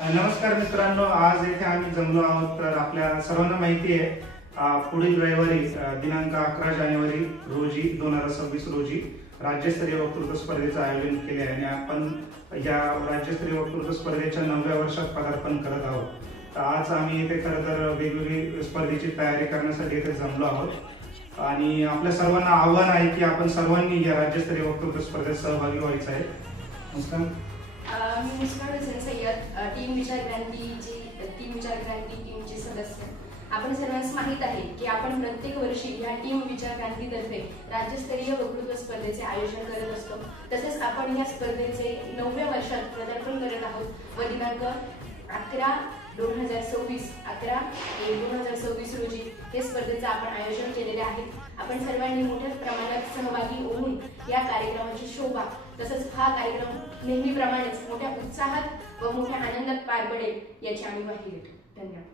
नमस्कार मित्रांनो, आज येथे आम्ही जमलो आहोत. तर आपल्या सर्वांना माहिती आहे पुढील रविवारी दिनांक 11 जानेवारी रोजी 2026 रोजी राज्यस्तरीय वक्तृत्व स्पर्धेचं आयोजन केले आहे आणि आपण या राज्यस्तरीय वक्तृत्व स्पर्धेच्या 9व्या वर्षात पदार्पण करत आहोत. तर आज आम्ही इथे खरं तर वेगवेगळी स्पर्धेची तयारी करण्यासाठी इथे जमलो आहोत आणि आपल्या सर्वांना आव्हान आहे की आपण सर्वांनी या राज्यस्तरीय वक्तृत्व स्पर्धेत सहभागी व्हायचं आहे. नमस्कार. मी मुस्कान हुसेन सय्यद, टीम विचार क्रांती टीमचे सदस्य. आपण सर्वांस माहीत आहे की आपण प्रत्येक वर्षी या टीम विचार क्रांतीतर्फे राज्यस्तरीय वक्तृत्व स्पर्धेचे आयोजन करत असतो. तसेच आपण या स्पर्धेचे 9व्या वर्षात पदार्पण करत आहोत व दिनांक 11/2026 रोजी हे स्पर्धेचं आपण आयोजन केलेले आहे. आपण सर्वांनी मोठ्या प्रमाणात सहभागी होऊन या कार्यक्रमाची शोभा तसंच हा कार्यक्रम नेहमीप्रमाणेच मोठ्या उत्साहात व मोठ्या आनंदात पार पडेल याची आम्ही ग्वाही देतो. धन्यवाद.